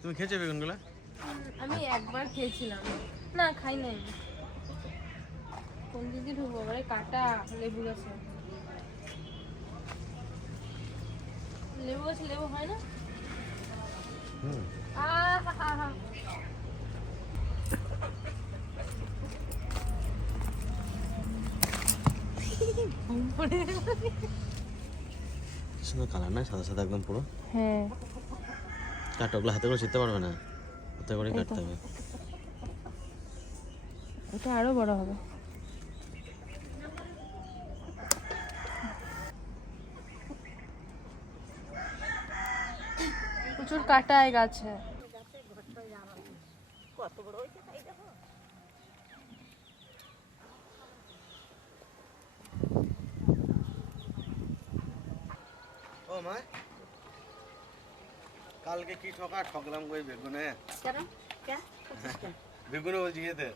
তুমি খেয়েছো বেগুনগুলো? আমি একবার খেয়েছিলাম, না খাই নাই। কোন দিকে ঢুকবো? মানে কাটা লেবু গাছে, লেবু গাছে লেবু হয় না? আহা সুন্দর কালার না, সাদা সাদা একদম পুরো। হ্যাঁ, কাটকগুলো হাতে করে ছিঁড়তে পারবে না, হাতে করে কাটতে হবে। এটা আরো বড় হবে। প্রচুর কাটায় গাছে। ও মা, কালকে কি ঠকলাম কই বেগুনে। বেগুনে বলছি ইয়েতে,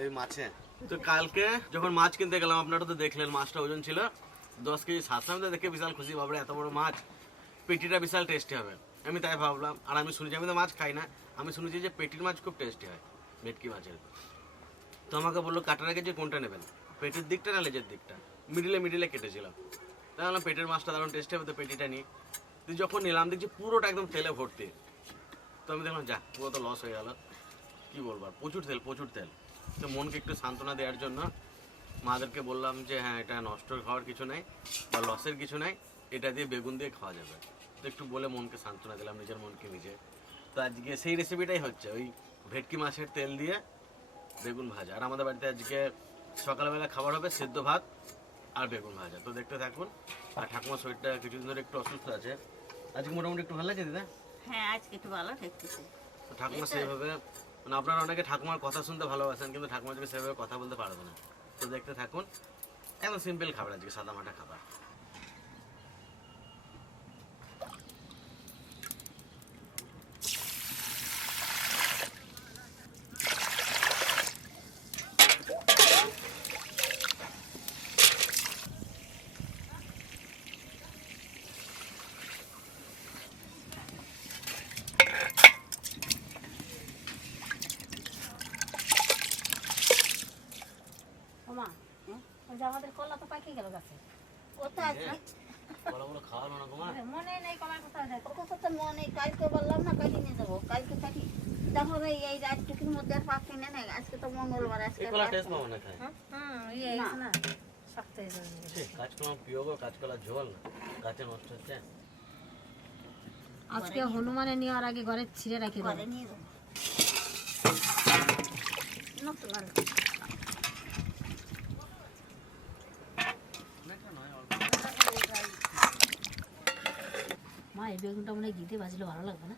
এই মাছে। তো কালকে যখন মাছ কিনতে গেলাম, আপনারা তো দেখলেন মাছটা ওজন ছিল 10 কেজি। সাতসামনে দেখে বিশাল খুশি, বাবরে এত বড় মাছ, পেটিটা বিশাল টেস্টি হবে। আমি তাই ভাবলাম, আর আমি শুনেছি, আমি তো মাছ খাই না, আমি শুনেছি যে পেটির মাছ খুব টেস্টি হয়, ভেটকি মাছের। তো আমাকে বললো কাটার আগে যে কোনটা নেবেন, পেটের দিকটা না লেজের দিকটা। মিডিলে কেটেছিলাম। তাই বললাম পেটের মাছটা দারুণ টেস্টি হবে, তো পেটিটা নিই। তুই যখন নিলাম দেখছি পুরোটা একদম তেলে ভর্তি। তো আমি দেখলাম যা, পুরো তো লস হয়ে গেল। কি বলবো, আর প্রচুর তেল। তো মনকে একটু সান্ত্বনা দেওয়ার জন্য মাদেরকে বললাম যে হ্যাঁ, এটা নষ্ট খাওয়ার কিছু নাই বা লসের কিছু নাই, এটা দিয়ে বেগুন দিয়ে খাওয়া যাবে। তো একটু বলে মনকে সান্ত্বনা দিলাম, নিজের মনকে নিজে। তো আজকে সেই রেসিপিটাই হচ্ছে, ওই ভেটকি মাছের তেল দিয়ে বেগুন ভাজা। আর আমাদের বাড়িতে আজকে সকালবেলা খাবার হবে সেদ্ধ ভাত আর বেগুন ভাজা। তো দেখতে থাকুন। আর ঠাকুমার শরীরটা কিছুদিন ধরে একটু অসুস্থ আছে, আজকে মোটামুটি একটু ভালো লাগছে দিদা? হ্যাঁ, আজকে একটু ভালো ঠেকতেছে। তো ঠাকুমা সেইভাবে, মানে আপনারা অনেকে ঠাকুমার কথা শুনতে ভালোবাসেন, কিন্তু ঠাকুমা আজকে সেভাবে কথা বলতে পারবে না। তো দেখতে থাকুন। একদম সিম্পল খাবার, আজকে সাদা মাটা খাবার। ওমা, ওই যে আমাদের কলা তো পাকি গেল গাছে। কোথায় আছে? বড় খাওয়ানো না তোমার? মনে নেই কলার কোথায় যায়। কত তো মনে, কালকে বললাম না কাটি নিয়ে যাবো, কালকে কাটি। দেখো রে, এই রাতটুকুর মধ্যে আর পাক কিনে নেই। আজকে তো মঙ্গলবার, আজকে এই কলা টেস্ট পাবো না খায়। ইয়ে আছে না, শক্ত হয়ে যাবে। কাঁচকলা প্রিয় গো, কাঁচকলা ঝোল না, গাছে নষ্ট হচ্ছে। আজকে হনুমানে নেওয়ার আগে ঘরে ছিঁড়ে রাখি ঘরে নিয়ে যাবো। নতুন আর মা এই বেগুনটা মনে হয় ঘিতে ভাজলে ভালো লাগবে না?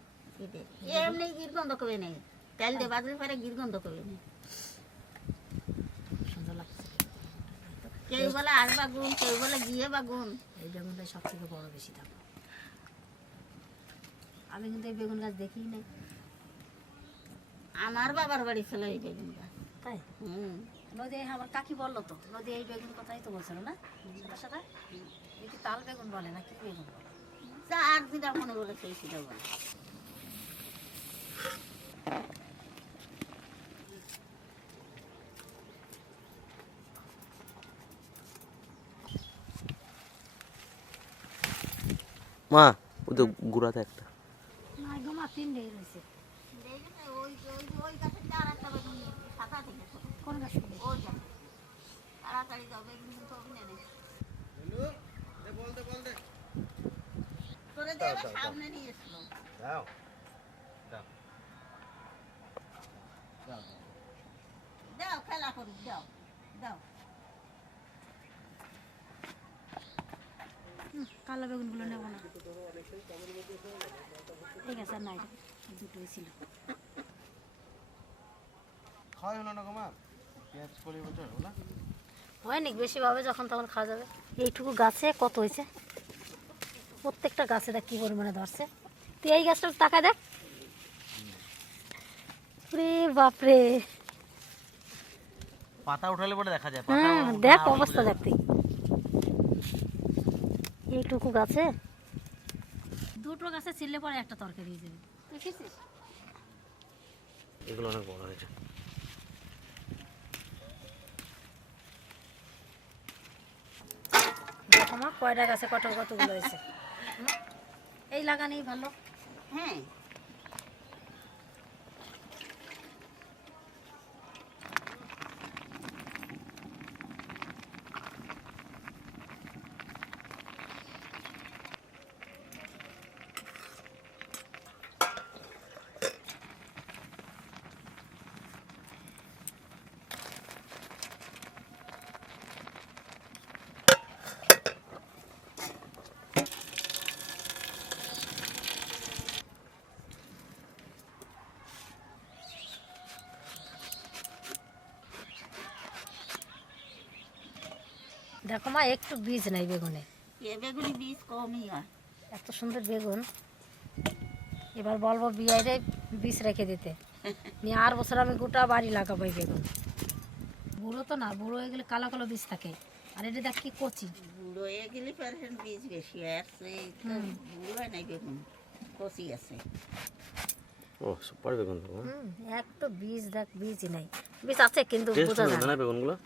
এমনি গিরগন্ধ কবে নেই, তেল দিয়ে বাজলে পরে গিরগন্ধ কবে নেই। সুন্দর লাগছে। কেউ বলে আর বাগুন, কেউ বলে গিয়ে বাগুন। এই বেগুনটাই সব থেকে বড়, বেশি দাম। আমি কিন্তু এই বেগুন গাছ দেখিই নাই। আমার বাবার বাড়ি ছিল এই বেগুন গাছ। তাই নদী, আমার কাকি বললো তো, নদী এই বেগুন কথাই তো বলছিল না সাথে সাথে। কি তাল বেগুন বলে না কি বেগুন বলে? আর যেটা মনে বলে সেই সেটা বলে। মা, ওই তো গুড়াতে একটা। না গো মা, তিনটেই রয়েছে। ওই গাছের আর একটা বেগুন সাদা থেকে কোন গাছ? ওই গাছ তাড়াতাড়ি যাও, বেগুন কিন্তু অভিনয় নেই করে দিয়ে সামনে নিয়ে এসলো। দাও দাও, খেলা করুক, দাও দাও। কালো বেগুনগুলো নেবো না, ঠিক আছে। আর নাই, দুটোই ছিল। খাওয়া হলো না গো মা, পেঁয়াজ কলি বছর হলো না। হয়নি, বেশি ভাবে যখন তখন খাওয়া যাবে। এইটুকু গাছে কত হয়েছে, প্রত্যেকটা গাছে দেখ কি পরিমাণে ধরছে। তুই এই গাছটা টাকা দেখ, রে বাপরে। পাতা উঠালে পরে দেখা যায়। হ্যাঁ দেখ অবস্থা দেখ তুই, এইটুকু গাছে দুটো গাছে ছিললে পরে একটা তরকারি হয়ে যাবে। তুই খেয়েছিস? এগুলো অনেক বড় হয়েছে। দেখো মা কয়টা গাছে কতগুলো হয়েছে। এই লাগানি ভালো। হ্যাঁ, দেখো মা একটু বীজ নাই বেগুনে, এ বেগুনি বীজ কমই হয়। এত সুন্দর বেগুন। এবার বলবো বিয়ারে বীজ রেখে দিতে, নিয়ে আর বছর আমি গোটা বাড়ি লাগাবো এই বেগুন। বুড়ো তো না, বুড়ো হয়ে গেলে কালো কালো বীজ থাকে, আর এটা দেখ কি কচি। বুড়ো হয়ে গেলে পারেন বীজ বেশি আসছে, বুড়ো হয় নাই বেগুন, কচি আছে। ও সুপার বেগুন তো। একটু বীজ দেখ, বীজই নাই, বীজ আছে কিন্তু টেস্ট বোঝা যায় না না। বেগুনগুলো।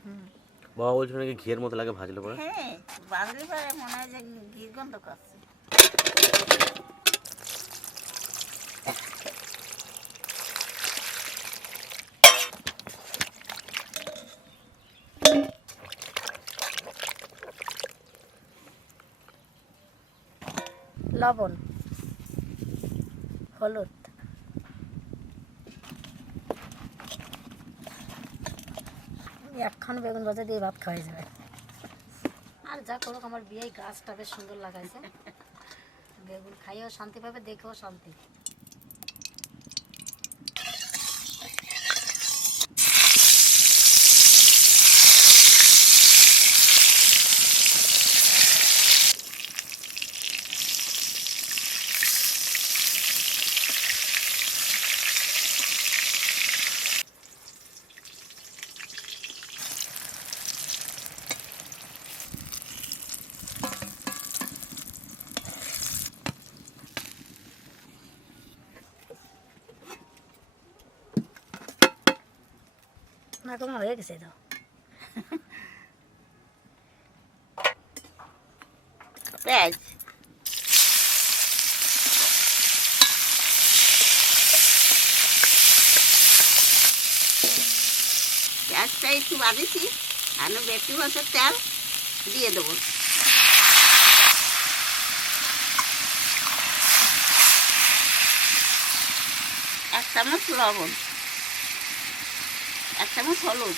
বাবা বলছিল নাকি ঘিয়ের মতো লাগে ভাজলে পরে। হ্যাঁ, বাজলে পারে মনে হয় যে ঘির গন্ধ করছে। লবণ, হলুদ, একখান বেগুন ভাজা দিয়ে ভাত খাওয়া যাবে। আর যা করুক, আমার বিয়ে গাছটা বেশ সুন্দর লাগাইছে। বেগুন খাইয়েও শান্তি পাবে, দেখেও শান্তি। না তোমার হয়ে গেছে তো। পেঁয়াজ, পেঁয়াজটা একটু বাড়িছি, আমি বেশি মাছের তেল দিয়ে দেবো। এক চামচ লবণ, এক চামচ হলুদ,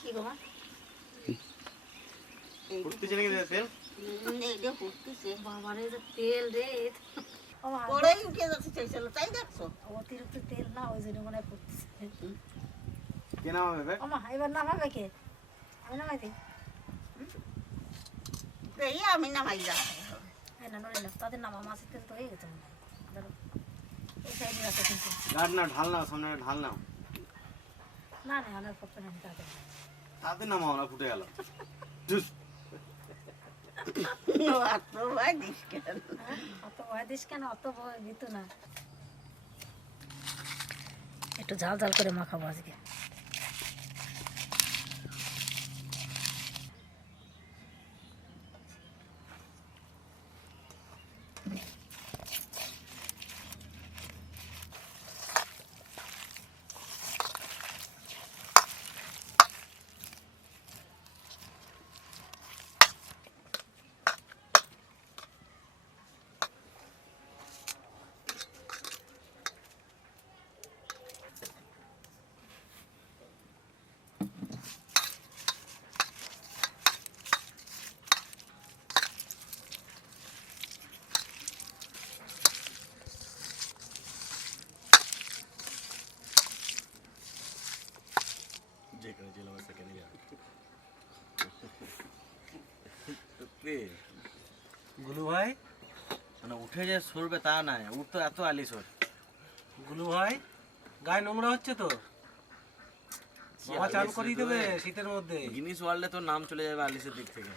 কি গো মা? ফুটতেছে নাকি তেল? এইটা ফুটতেছে, বাবারে যে তেল রে! ও মা, পরেই উঠে যাচ্ছে চাইছিল, তাই দেখছো? অতিরিক্ত তেল না, ওই জন্য মনে হয় ফুটছে। কে নামাবে বে? ও মা, এবার নামাবে কে? আমি নামাই দিই। এই আমি নামাই যা। হ্যাঁ না, নড়িলাম তাদের নামা, মাছের তেল তো হয়ে গেছে মনে হয়। ধরো, এই সাইডে আছে কিন্তু। গাড় না ঢাল নাও, সামনে ঢাল নাও। না না, আমার পক্ষে না, তাদের তাতে নামাও না, ফুটে গেল। অত ভয় দিস কেন? অত ভয় দিস কেন? অত ভয় দিত না। একটু ঝাল ঝাল করে মাখাবো আজকে। সত্যি গুলু ভাই, মানে উঠে যে সরবে তা নাই, উঠ তো এত আলিস ওর। গুলু ভাই, গায়ে নোংরা হচ্ছে তো, বাবা চান করিয়ে দেবে শীতের মধ্যে। গিনিস ওয়ার্ল্ডে তোর নাম চলে যাবে আলিসের দিক থেকে।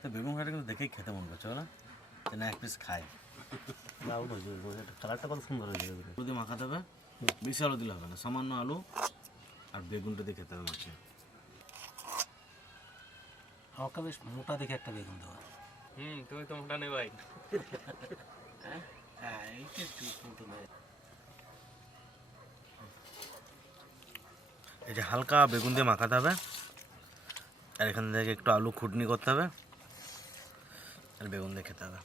তো বেগুন ভাইটা কিন্তু দেখেই খেতে মন করছে না, যে না এক পিস খায়। কালারটা কত সুন্দর হয়েছে। আলু দিয়ে মাখাতে হবে, বেশি আলু দিলে হবে না, সামান্য আলু আর বেগুনটা দিয়ে খেতে হবে মাছে। আমাকে বেশ মোটা দেখে একটা বেগুন দেওয়া। তুমি তো মোটা নেই ভাই। হ্যাঁ, এইটা একটু মোটা নয়। এই যে হালকা বেগুন দিয়ে মাখাতে হবে, আর এখান থেকে একটু আলু খুটনি করতে হবে, আর বেগুন দিয়ে খেতে হবে।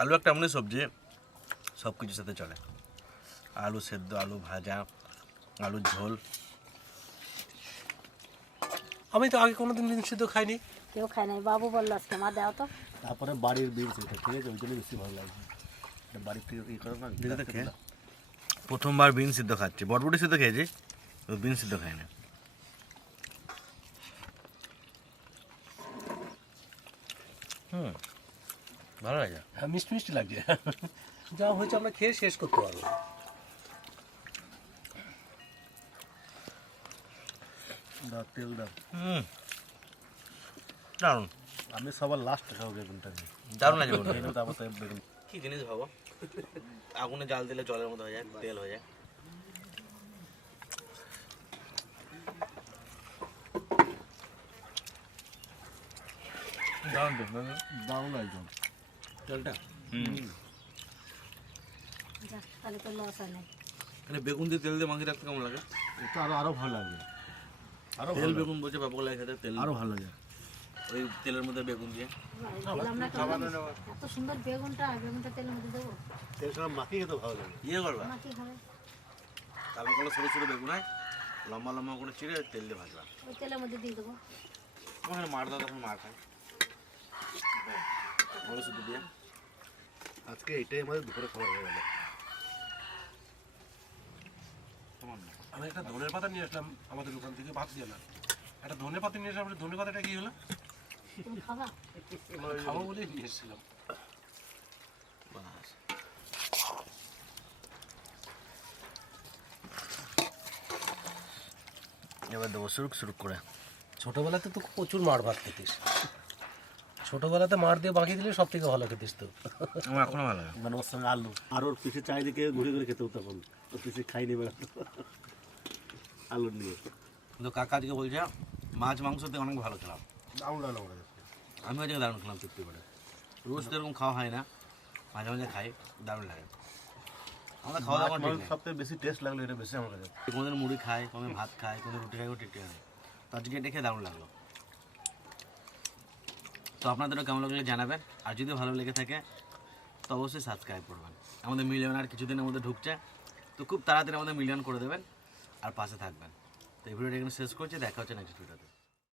আলু একটা এমনই সবজি সব কিছুর সাথে চলে। আলু সেদ্ধ, আলু ভাজা, আলুর ঝোল। আমি তো আগে কোনোদিন বিন সিদ্ধ খাইনি। কেউ খায় নাই, বাবু বললো আজকে মা দাও তো। তারপরে বাড়ির বিনস এটা ঠিক আছে, ওই জন্য বেশি ভালো লাগছে। এটা বাড়ির থেকে ই করে না, প্রথমবার বিন সিদ্ধ খাচ্ছি, বটবটি সিদ্ধ খেয়েছি, বিন সিদ্ধ খাই না। ভালো লাগে। হ্যাঁ, মিষ্টি মিষ্টি লাগছে। যা হয়েছে আমরা খেয়ে শেষ করতে পারবো। দাও তেল দাও। দারুণ আমি সবার লাস্ট খাবো বেগুনটা নিয়ে। দারুণ আছে বেগুন। তারপর তো বেগুন কি জিনিস ভাবো, আগুনে জাল দিলে জলের মতো হয়ে যায়, তেল হয়ে যায়। দারুণ একদম তেলটা যা, তাহলে তো লস হয় নাই। মানে বেগুন দিয়ে তেল দিয়ে মাখিয়ে রাখতে কেমন লাগে? এটা আরো ভালো লাগবে। আরো তেল বেগুন বলছে বাবু লাগে খেতে, তেল আরো ভালো লাগে। ওই তেলের মধ্যে বেগুন দিয়ে দিলাম না কেন? এত সুন্দর বেগুনটা, বেগুনটা তেলের মধ্যে দেবো, তেল সব মাখিয়ে খেতে ভালো লাগে। ইয়ে করবা, মা কি খাবে? তারপর কোনো ছোটো ছোটো বেগুন হয় লম্বা লম্বা করে চিড়ে তেল দিয়ে ভাজবা। ওই তেলের মধ্যে দিয়ে দেবো। ওখানে মার দাও, তখন মার খায় বড় শুধু দিয়ে। আজকে এটাই আমাদের দুপুরে খাবার হয়ে গেল। আমি একটা ধনের পাতা নিয়ে আসলাম আমাদের দোকান থেকে, ভাত দিয়ে না একটা ধনে পাতা নিয়ে আসলাম। ধনে পাতাটা কি হলো? তুমি খাবা? খাবো বলেই নিয়ে এসেছিলাম। বাস। এবার দেবো সুরুক সুরুক করে। ছোটবেলাতে তো প্রচুর মার ভাত খেতিস। ছোটবেলাতে মার দিয়ে বাকি দিলে সব থেকে ভালো খেতিস তো। আমার এখনো ভালো লাগে। মানে ওর সঙ্গে আলু আর ওর পিসে চারিদিকে ঘুরে ঘুরে খেতে হতো, তখন ওর পিসে খাই নিয়ে বেড়াতো আলু নিয়ে। কিন্তু কাকা আজকে বলছে মাছ মাংস দিয়ে অনেক ভালো খেলাম। দারুণ রান্না করে। আমি আজকে দারুণ খেলাম তৃপ্তি করে। রোজ তো এরকম খাওয়া হয় না, মাঝে মাঝে খাই, দারুণ লাগে। আমাদের খাওয়া দাওয়া ঠিক নেই। সবথেকে বেশি টেস্ট লাগলো এটা, বেশি আমার কাছে। কোনোদিন মুড়ি খাই, কোনো ভাত খাই, কোনো রুটি খাই, কোনো টিটি খাই। তো আজকে এটা খেয়ে দারুণ লাগলো। তো আপনাদেরও কেমন লাগলে জানাবেন, আর যদি ভালো লেগে থাকে তো অবশ্যই সাবস্ক্রাইব করবেন। আমাদের মিলিয়ন আর কিছুদিনের মধ্যে ঢুকছে, তো খুব তাড়াতাড়ি আমাদের মিলিয়ন করে দেবেন আর পাশে থাকবেন। তো এই ভিডিওটা এখানে শেষ করছি, দেখা হচ্ছে নেক্সট ভিডিওতে।